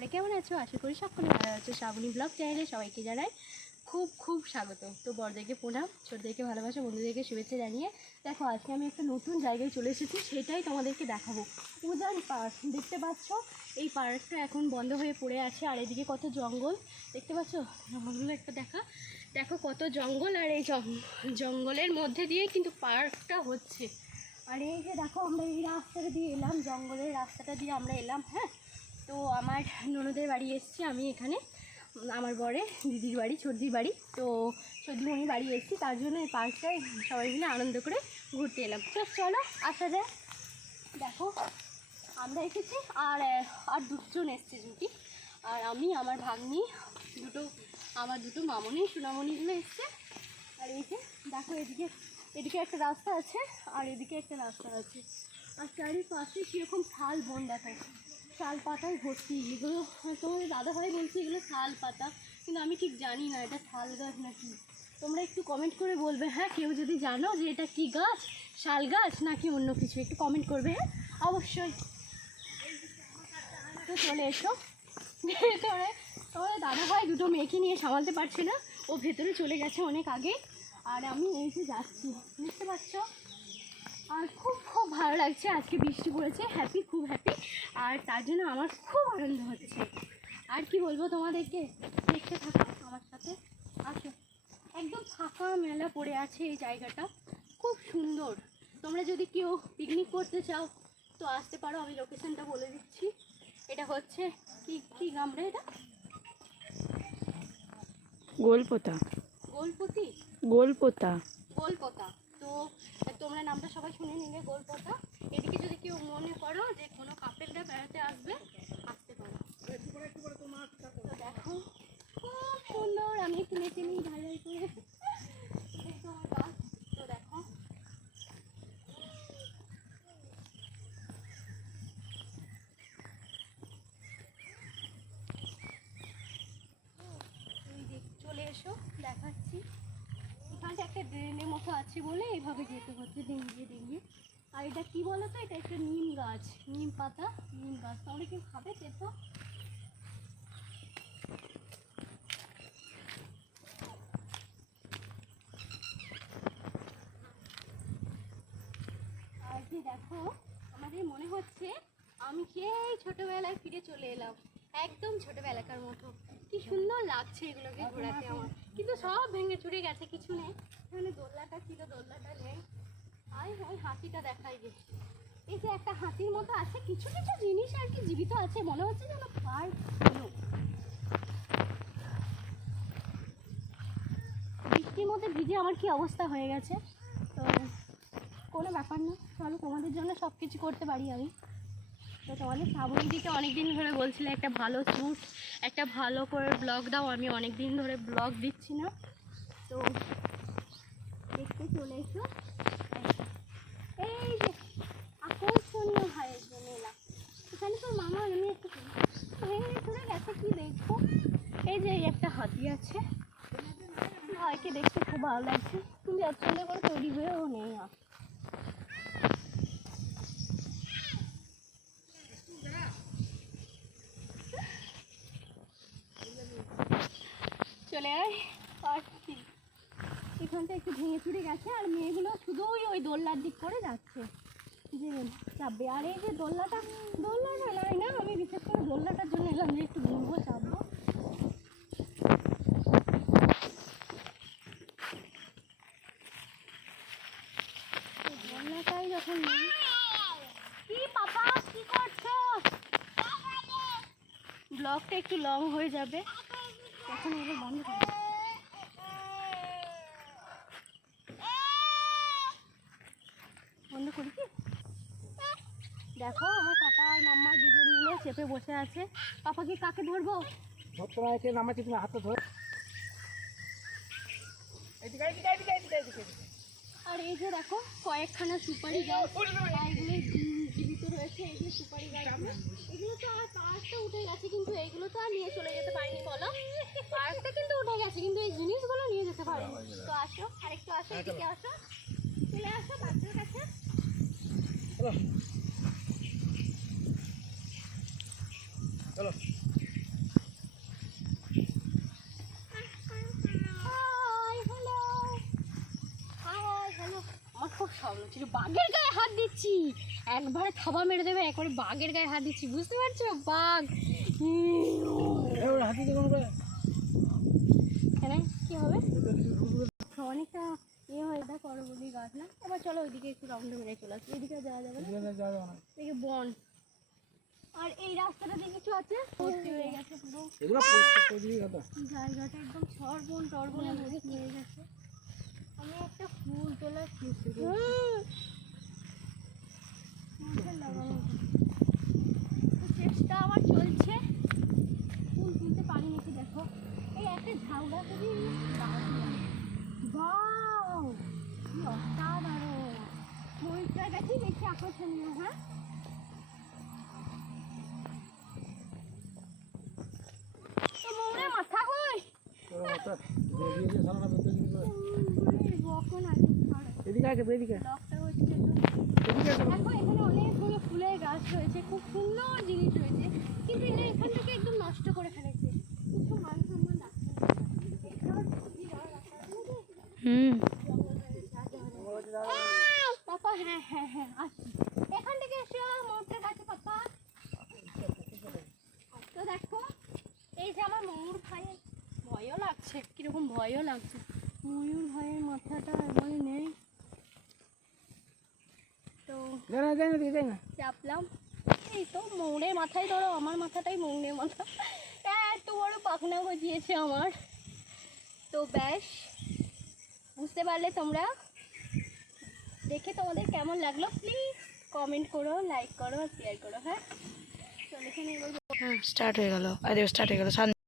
তোমরা কেমন আছো? আশা করি সকলে ভালো আছো। শ্রাবণী ব্লগ চ্যানেলে সবাইকে জানাই খুব খুব স্বাগত। তো বড়দেরকে প্রণাম, ছোটদেরকে ভালোবাসা, বন্ধুদেরকে শুভেচ্ছা জানিয়ে। দেখো, আজকে আমি একটা নতুন জায়গায় চলে এসেছি, সেটাই তোমাদেরকে দেখাবো। উজান পার্ক, দেখতে পাচ্ছ? এই পার্কটা এখন বন্ধ হয়ে পড়ে আছে, আর এদিকে কত জঙ্গল, দেখতে পাচ্ছ? জঙ্গলগুলো একটা দেখা। দেখো, কত জঙ্গল, আর এই জঙ্গলের মধ্যে দিয়ে কিন্তু পার্কটা হচ্ছে। আর এই যে দেখো, আমরা এই রাস্তাটা দিয়ে এলাম, জঙ্গলের রাস্তাটা দিয়ে আমরা এলাম হ্যাঁ? তো আমার ননদের বাড়ি এসেছি, আমি এখানে, আমার বরে দিদির বাড়ি সর্দির বাড়ি। তো সর্দিমণির বাড়ি এসেছি, তার জন্য এই পার্কটায় সবাই মিলে আনন্দ করে ঘুরতে এলাম। তো চলো, আসা যায় দেখো, আমরা এসেছি, আর আর দুজন এসছে জুটি আর আমি, আমার ভাগ্নি, দুটো, আমার দুটো মামনি সোনামণিগুলো এসছে। আর এই যে, দেখো, এদিকে এদিকে একটা রাস্তা আছে, আর এদিকে একটা রাস্তা আছে। আর চারিপাশে কীরকম শাল বন দেখো শাল পাতায় ভর্তি। এগুলো তোমাদের দাদাভাই বলছে এগুলো শাল পাতা কিন্তু আমি ঠিক জানি না এটা শাল গাছ নাকি। তোমরা একটু কমেন্ট করে বলবে হ্যাঁ কেউ যদি জানো যে এটা কি গাছ, শাল গাছ নাকি অন্য কিছু, একটু কমেন্ট করবে হ্যাঁ? অবশ্যই। তো চলে এসো। ভেতরে তোমাদের দাদা ভাই দুটো মেয়েকে নিয়ে সামালতে পারছে না। ও ভেতরে চলে গেছে অনেক আগে। আর আমি এই যে যাচ্ছি, বুঝতে পারছ? আর খুব খুব ভালো লাগছে। আজকে বৃষ্টি পড়েছে হ্যাপি খুব হ্যাপি আর তার জন্য আমার খুব আনন্দ হচ্ছে। আর কি বলব তোমাদেরকে? দেখতে থাকো আমার সাথে। আসো। একদম ফাঁকা মেলা পড়ে আছে এই জায়গাটা। খুব সুন্দর। তোমরা যদি কেউ পিকনিক করতে চাও তো আসতে পারো। আমি লোকেশনটা বলে দিচ্ছি। এটা হচ্ছে কি কি গ্রাম রে এটা? গোলপোতা। গোলপতি? গোলপোতা। গোলপতা। তো তোমরা নামটা সবাই শুনে নিলে গোলপতা এদিকে যদি কেউ মনে করো যে কোনো কাপেলরা বেড়াতে আসবে, আসতে পারো। তো দেখো, খুব সুন্দর, আমি নেচে নিই ঢালাই করে তো দেখো। চলে এসো, দেখাচ্ছি। এখানটা একটা ড্রেনের মতো আছে বলে এইভাবে যেতে হচ্ছে ডেঙ্গিয়ে ডেঙ্গিয়ে আর এটা কি বলো তো? এটা একটা নিম গাছ, নিম পাতা, নিম গাছ। তাহলে কেউ খাবে তেতো আর কি দেখো, আমাদের মনে হচ্ছে আমি সেই ছোটবেলায় ফিরে চলে এলাম, একদম ছোটবেলাকার মতো। কি সুন্দর লাগছে এগুলোকে ঘোরাতে আমার। কিন্তু সব ভেঙে চুরে গেছে, কিছু নেই। এখানে দোলনাটা ছিল, দোলনাটা নেই। আয় ওই হাতিটা দেখাই যে। এই যে একটা হাতির মতো আছে, কিছু কিছু জিনিস আর কি জীবিত আছে, মনে হচ্ছে যেন ছিল। বৃষ্টির মধ্যে ভিজে আমার কি অবস্থা হয়ে গেছে? তো কোনো ব্যাপার না। চলো তোমাদের জন্য সব কিছু করতে পারি আমি। তো তোমাদের শ্রাবণী দিকে অনেক দিন ধরে বলছিলে একটা ভালো শ্যুট একটা ভালো করে ব্লগ দাও। আমি অনেক দিন ধরে ব্লগ দিচ্ছি না। তো দেখতে চলে এসো। এই যে, আকর্ষণীয় জন্য এলাম এখানে তোর মামা, আমি একটু চলে গেছে, কি দেখব? এই যে একটা হাতি আছে। ভাইকে দেখতে খুব ভালো লাগছে। তুমি পছন্দ করে তৈরি হয়েও নেই আর। চলে আয়। এখানটা একটু ভেঙে চুরে গেছে আর মেয়েগুলো শুধুই ওই দোলনার দিক করে যাচ্ছে। যে চাপবে। আর এই যে দোলনাটা দোলনাটা নয় না আমি বিশেষ করে দোলনাটার জন্য এলাম যে একটু ঘুরবো চাপবো। যখন নেই কি পাপা কি করছ? ব্লগটা একটু লং হয়ে যাবে। এগুলো বন্ধ করে বন্ধ করি কি? দেখো আমার পাপা আর মাম্মা দুজন মিলে চেপে বসে আছে। পাপা কি কাকে ধরবো? তোমার একে নামাচ্ছি তুমি হাতে ধরে। আর এই যে দেখো কয়েকখানা সুপারি গাছ এগুলো জী- এগুলো এই যে সুপারি গাছ এগুলো তো আর পার্কটা উঠে গেছে কিন্তু এইগুলো তো আর নিয়ে চলে যেতে পারিনি বলো? পার্কটা কিন্তু উঠে গেছে কিন্তু এই জিনিসগুলো নিয়ে যেতে পারিনি। তো আসো আরেকটু আসো এদিকে আসো। চলে আসো বাচ্চার কাছে। চলো। চলো। স্বপ্ন ছিল বাঘের গায়ে হাত দিচ্ছি। একবারে থাবা মেরে দেবে একবারে বাঘের গায়ে হাত দিচ্ছি। বুঝতে পারছ? বাঘ। কেন কি হবে? অনেকটা ইয়ে হয়ে দেখ করবলি গাছ না? এবার চলো ওইদিকে একটু রাউন্ডে মেরে চলে আসি। এদিকে যাওয়া যাবে না। এদিকে বন। আর এই রাস্তাটা দিয়ে কিছু আছে হয়ে জায়গাটা একদম সরবন টরবনে ভর্তি হয়ে গেছে। আমি একটা ফুল তোলার চেষ্টা লাগানো তো চেষ্টা আমার চলছে। ফুল তুলতে পারি নাকি দেখো। এই একটা বাও কি অসাধারণ। ময়ূরটার কাছেই বেশি আকর্ষণীয় হ্যাঁ? তো মাথা কই? এদিকে আছে অনেকগুলো ফুলের গাছ রয়েছে খুব সুন্দর জিনিস রয়েছে কিন্তু এরা এখান থেকে একদম নষ্ট করে ফেলেছে। কিছু মান সম্মান? হুম। পাপা হ্যাঁ হ্যাঁ হ্যাঁ আসছি এখান থেকে এসো ময়ূরটার কাছে পাপা তো দেখো এই যে আমার ময়ূর ভাইয়ের ভয়ও লাগছে কীরকম ভয়ও লাগছে। ময়ূর ভাইয়ের মাথাটা এমন নেই। তো চাপলাম। এই তো মৌরের মাথায় ধরো আমার মাথাটাই মৌরের মাথা। এত বড় পাখনা গজিয়েছে আমার। তো ব্যাস বুঝতে পারলে তোমরা। দেখে তোমাদের কেমন লাগল? প্লিজ কমেন্ট করো লাইক করো আর শেয়ার করো হ্যাঁ? চলো এখানে এবার স্টার্ট হয়ে গেল। আরে স্টার্ট হয়ে গেল।